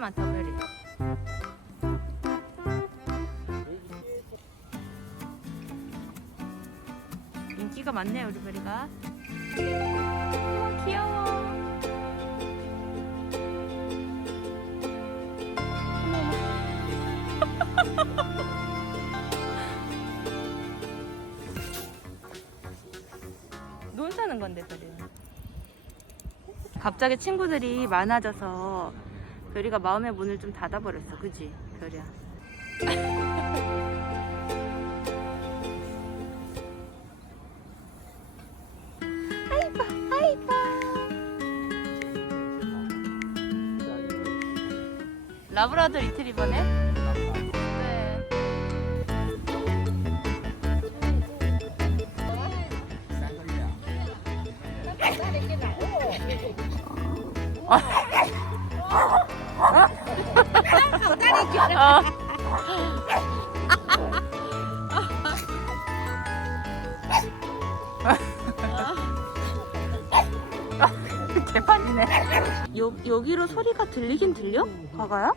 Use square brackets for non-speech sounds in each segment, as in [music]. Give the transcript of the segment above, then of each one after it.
많다 별이. 인기가 많네요 우리. 우와, 귀여워. 논사는 건데 별이는. 갑자기 친구들이 많아져서 별이가 마음의 문을 좀 닫아버렸어, 그지? 별이야. [laughs] 아이고, 아이고. 라브라도 리트리버네? 네. [laughs] 어. 개판이네. 여, 여기로 소리가 들리긴 들려? 과가야?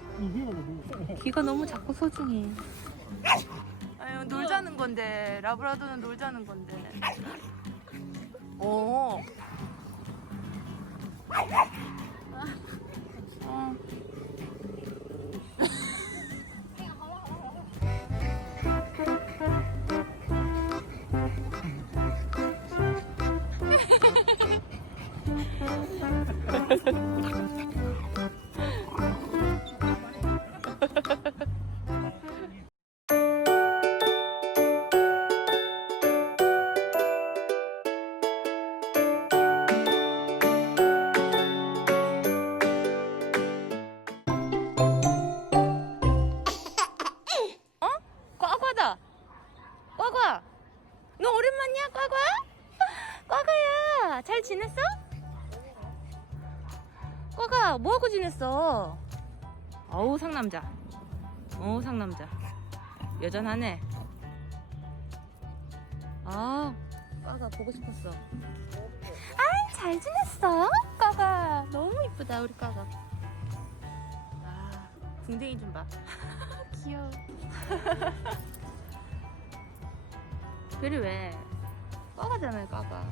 귀가 너무 자꾸 소중해. 아유, 놀자는 건데. 라브라도는 놀자는 건데. 오랜만이야, 꽈과? 꽈과야. 잘 지냈어? 꽈가 뭐 하고 지냈어? 어우 상남자. 어우 상남자. 여전하네. 아, 꽈가 보고 싶었어. 아이 잘 지냈어? 꽈가 너무 이쁘다 우리 꽈가. 아, 궁뎅이 좀 봐. [laughs] 귀여워. [laughs] 별이 왜? 꽈가잖아요, 꽈가.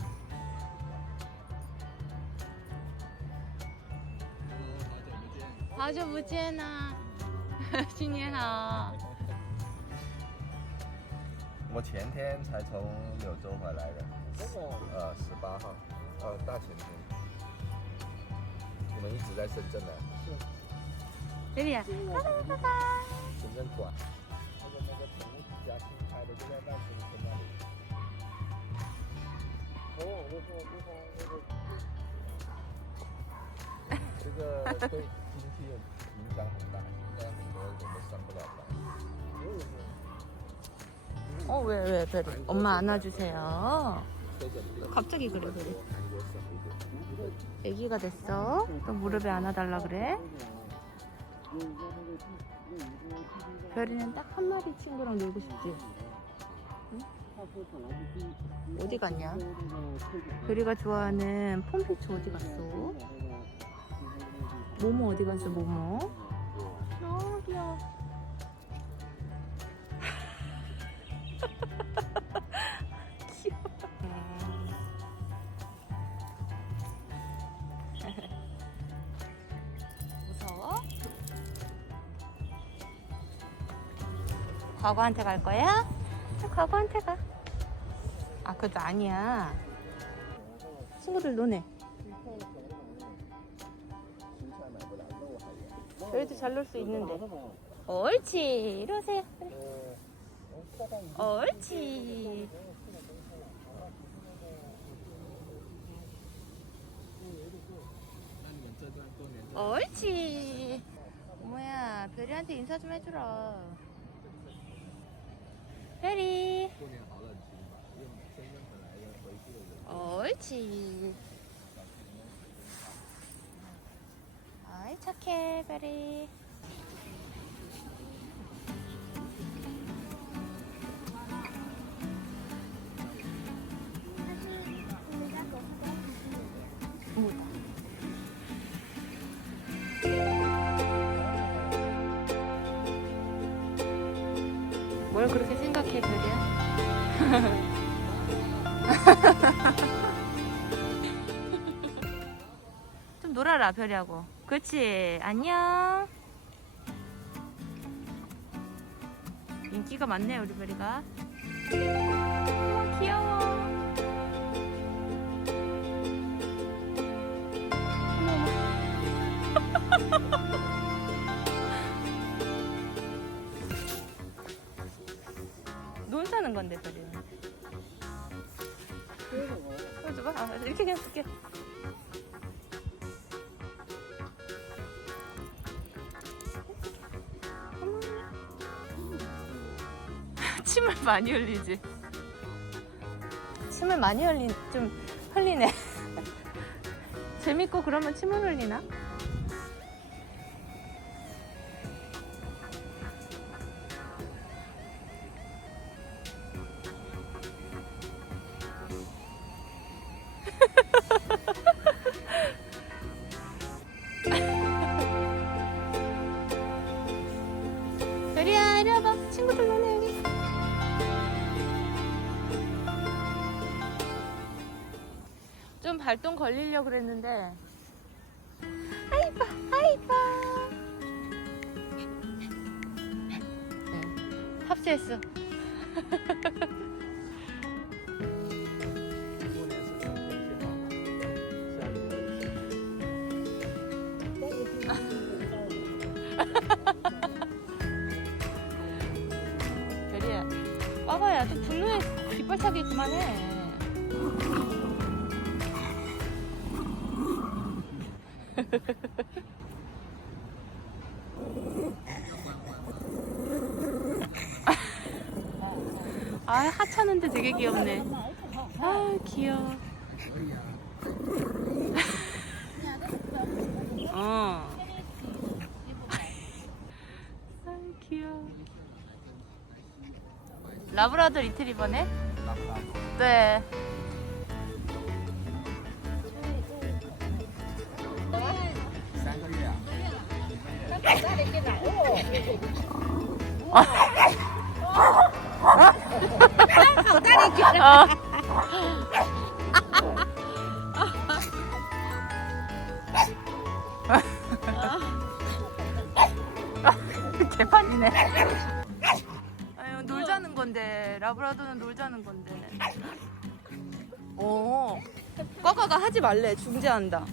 아주 무지해나. 新年好。我前天才从柳州回来的，呃，十八号，呃，大前天。你们一直在深圳呢？별이야 深圳馆。那个那个宠物之家新开的，就在大兴村那里。 哦，我说我说那个，这个对经济的影响很大，现在很多人都上不了班。 어, 왜, 왜, 별이? 엄마 안아주세요. 确诊的 갑자기 그래, 별이. 韩国少一点。 애기가 됐어? 또 무릎에 안아달라 그래? 별이는 딱 한 마리 친구랑 놀고 싶지? 응? 어디 갔냐? 별이가 좋아하는 폼피츠 어디 갔어? 모모 어디 갔어, 모모? 너무 귀여워. [laughs] 귀여워. 무서워? 과거한테 갈 거야? 과거한테 가. 아, 그것도 아니야. 친구들 노네. 저희도 잘 놀 수 있는데. 옳지. 이리 오세요. 옳지. 옳지. 뭐야, 별이한테 인사 좀 해주라. 별이. 옳지. 아이, 착해, 베리. 뭘 그렇게 생각해, 별이야? [laughs] 좀 놀아라, 별이하고. 그렇지. 안녕. 인기가 많네, 우리 별이가. 어머, 귀여워. [laughs] 어머. 논사는 건데, 별이는. 보여줘봐. 아, 이렇게 그냥 쓸게. 침을 많이 흘리지. 침을 많이 흘린 좀 흘리네. [laughs] 재밌고 그러면 침을 흘리나? 별이야 이리 와봐 친구들 노네 발동 걸리려고 그랬는데. 아이빠 아이빠 네, 합체했어 아 하찮은데 되게 귀엽네 아 귀여워 [laughs] 어. [laughs] 아 귀여워 라브라도 리트리버네? 네. 어. [laughs] 개판이네. 아유 놀자는 건데 라브라도는 놀자는 건데. 오. 꺼가가 하지 말래 중재한다.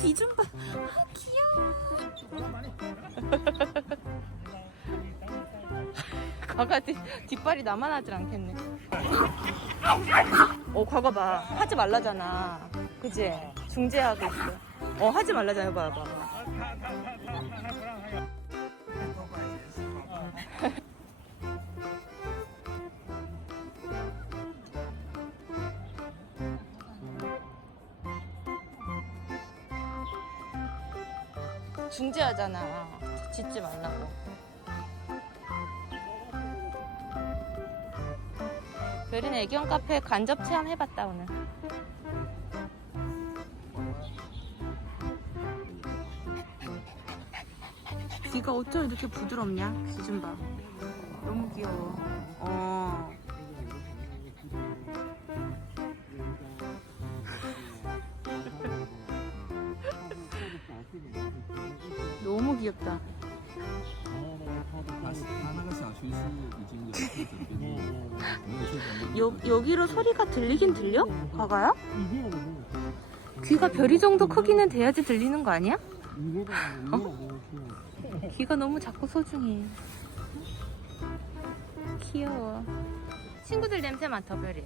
귀좀 봐. 아, 귀여워. [laughs] 과가 뒤, 뒷발이 나만 하질 않겠네. 어, 과거 봐. 하지 말라잖아. 그지? 중재하고 있어. 어, 하지 말라잖아. 봐봐. 중재하잖아. 짖지 말라고. 별이는 애견 카페 간접 체험 해봤다 오늘. 귀가 어쩜 이렇게 부드럽냐? 귀좀 봐. 너무 귀여워. 어. 他他那个小区是已经有确诊病例了，没有确诊病例。 여, 여기로 소리가 들리긴 들려? 과가요? 귀가 별이 정도 크기는 돼야지 들리는 거 아니야? 귀가 너무 작고 소중해. 귀여워. 친구들 냄새 맡아 별이.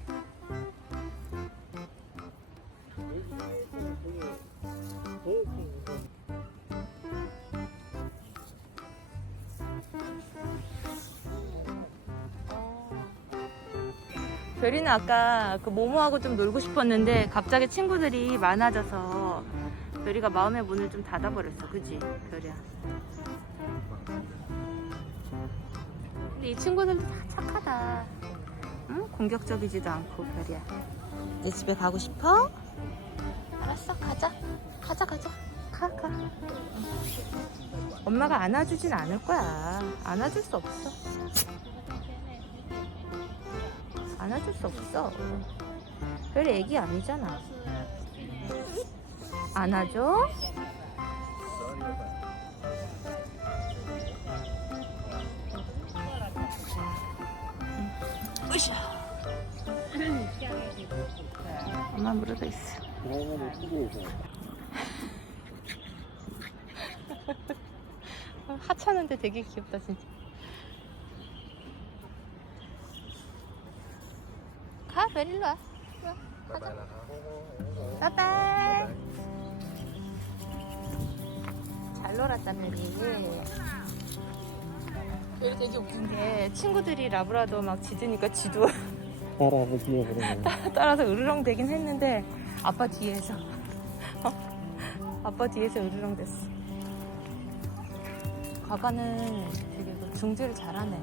별이는 아까 그 모모하고 좀 놀고 싶었는데 갑자기 친구들이 많아져서 별이가 마음의 문을 좀 닫아버렸어. 그지? 별이야. 근데 이 친구들도 다 착하다. 응? 공격적이지도 않고 별이야. 내 집에 가고 싶어? 알았어, 가자. 가자, 가자. 가, 가. 엄마가 안아주진 않을 거야. 안아줄 수 없어. 안아줄 수 없어. 별 애기 아니잖아. 안아줘. 엄마 물어가 있어. 하찮은데 되게 귀엽다 진짜. 웬 일로 와? 일로 와. 가자. 빠빠이. 잘 놀았단 말이지. 여기 되게 웃긴 게 네, 친구들이 라브라도 막 짖으니까 지도 따라하고 뒤에 보내는 따라서 으르렁 되긴 했는데 아빠 뒤에서 어? 아빠 뒤에서 으르렁 됐어. 과가는 되게 그 중재를 잘하네.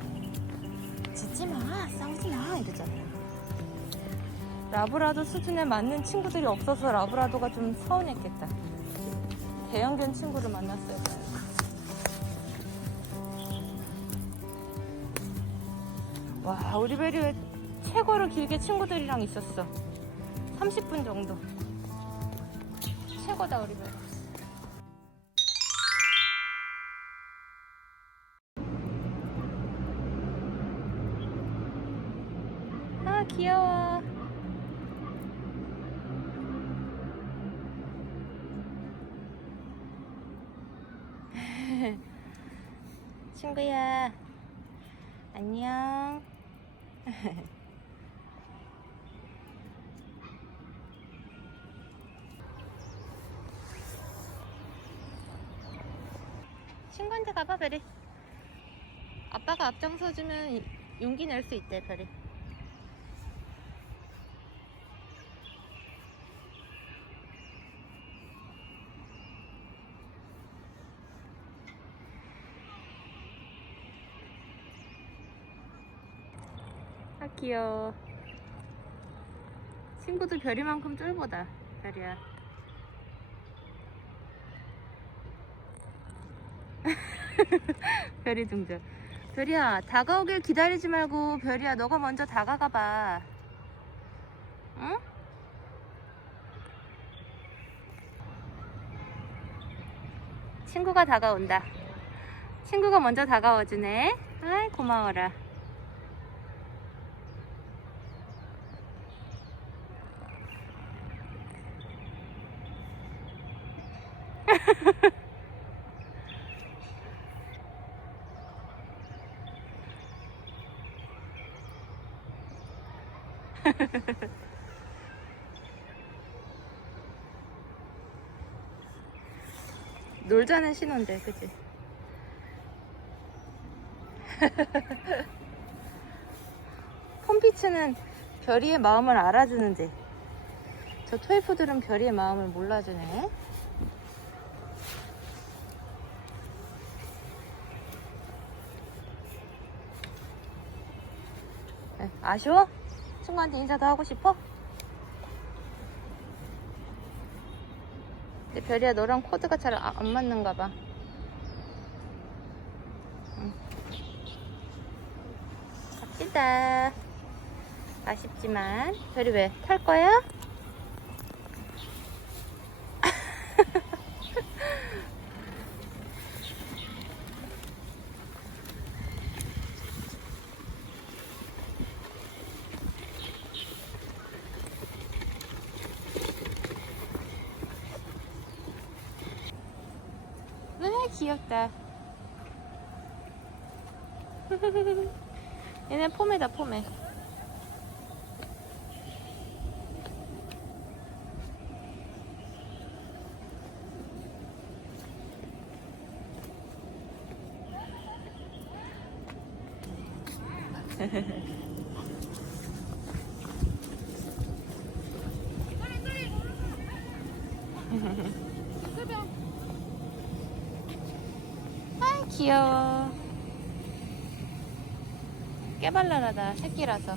짖지 마, 싸우지 마 이러잖아. 라브라도 수준에 맞는 친구들이 없어서 라브라도가 좀 서운했겠다. 대형견 친구를 만났어요. 와, 우리 베리 왜 최고로 길게 친구들이랑 있었어. 30분 정도. 최고다, 우리 베리. 안녕. [laughs] 친구한테 가봐, 별이. 아빠가 앞장서주면 용기 낼 수 있대, 별이. 귀여워. 친구도 별이만큼 쫄보다 별이야. [laughs] 별이 등장 별이야 다가오길 기다리지 말고 별이야 너가 먼저 다가가 봐. 응? 친구가 다가온다. 친구가 먼저 다가와주네. 아이 고마워라 놀자는 신호인데, 그치? [laughs] 폼피츠는 별이의 마음을 알아주는데, 저 토이푸들은 별이의 마음을 몰라주네. 에, 아쉬워? 친구한테 인사 더 하고 싶어? 근데 별이야 너랑 코드가 잘 안 맞는가 봐. 응. 갑시다. 아쉽지만 별이 왜 탈 거야? 아 귀엽다. [laughs] 얘네 포메다 포메. 아 귀여워. 깨발랄하다 새끼라서.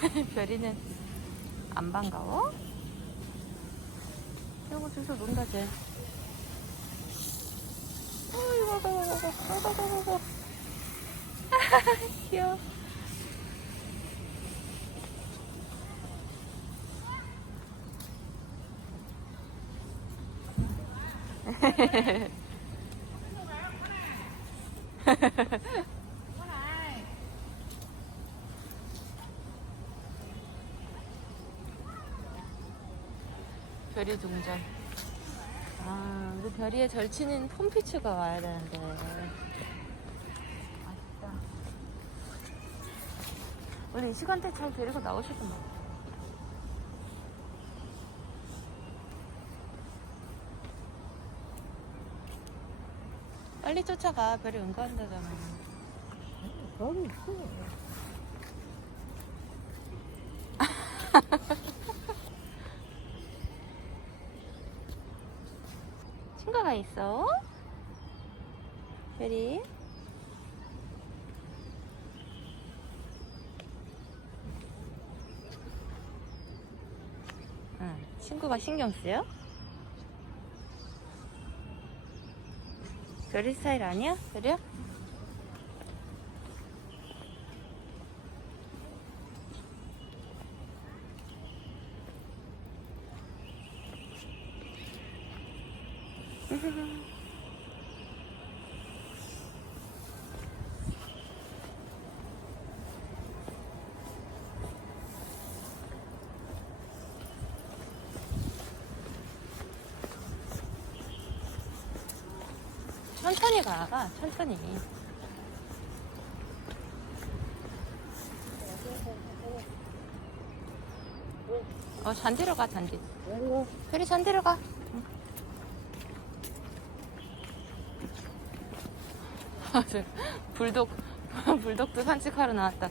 [laughs] 별이는 안 반가워? 이러고 저기서 논다 쟤. 어이구, 아이고, 아이고, 아이고, 아이고. 귀여워. [laughs] 별이 동전. 아, 우리 별이의 절친인 폼피츠가 와야 되는데. 아쉽다. 원래 이 시간대 잘 데리고 나오시더만. 빨리 쫓아가. 별이 응가한다잖아. 별이 있어. [laughs] 친구가 있어? 별이? 응, 친구가 신경 쓰여? 별이 스타일 아니야? 별이 천천히 가, 천천히. 어, 잔디로 가, 잔디. 별이 잔디로 가. [laughs] 불독, [laughs] 불독도 산책하러 나왔다.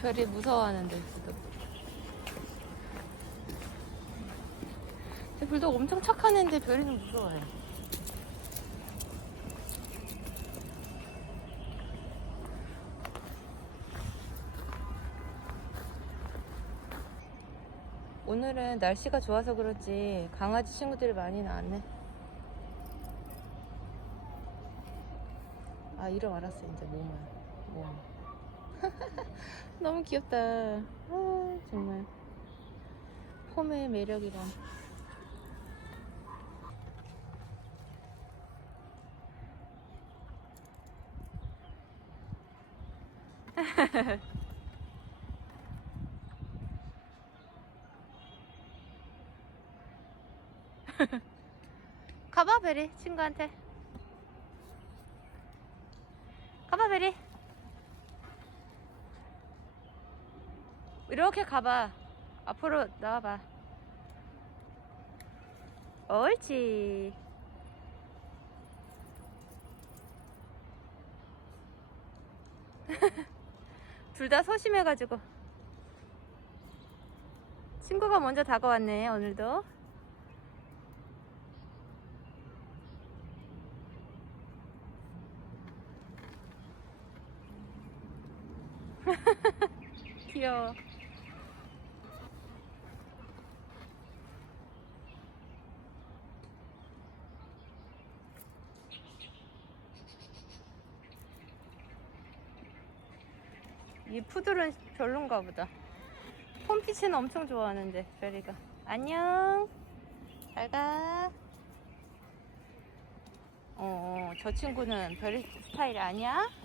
별이 무서워하는데, 불독. 불독 엄청 애인데 별이는 무서워해. 오늘은 날씨가 좋아서 그런지 강아지 친구들이 많이 나왔네. 아 이름 알았어 이제 모모 모모. [laughs] 너무 귀엽다. 아 정말 폼의 매력이란. [laughs] 베리 친구한테. 가봐 베리. 이렇게 가봐. 앞으로 나와봐. 옳지. [laughs] 둘 다 소심해가지고. 친구가 먼저 다가왔네 오늘도 귀여워. 이 푸들은 별론가 보다. 폼피치는 엄청 좋아하는데, 별이가. 안녕. 잘 가. 어, 저 친구는 별이 스타일이 아니야?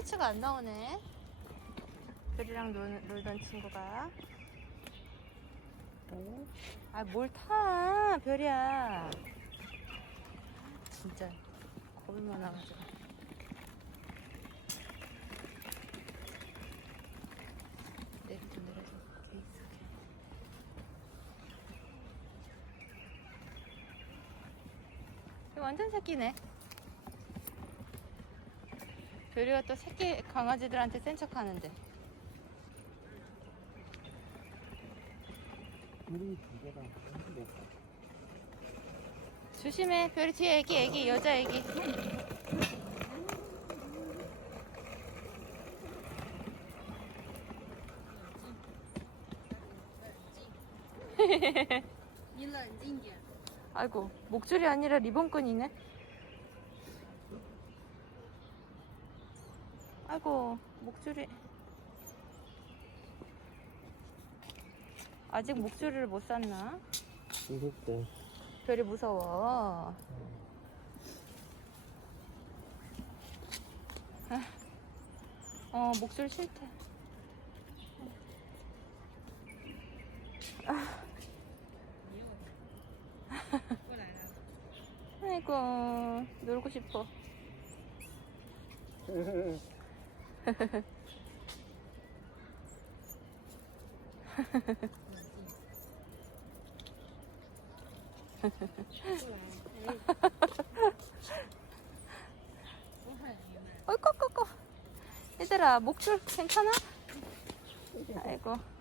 홈피츠가 안 나오네. 별이랑 놀, 놀던 친구가. 아뭘 타 별이야. 진짜 겁이 많아가지고. 내리 좀 내려서 케이스게 이거 완전 새끼네 별이가 또 새끼 강아지들한테 센 척하는데. 두 개다. 조심해. 별이 뒤에 애기 애기 여자 애기. 아이고 목줄이 아니라 리본끈이네 아이고 목줄이 아직 목줄이를 못 샀나? 무섭다. 별이 무서워. 아, 어, 목소리 싫대. 아. 아이고, 놀고 싶어. [laughs] 어이꺼꺼꺼. 얘들아, 목줄 괜찮아? 아이고.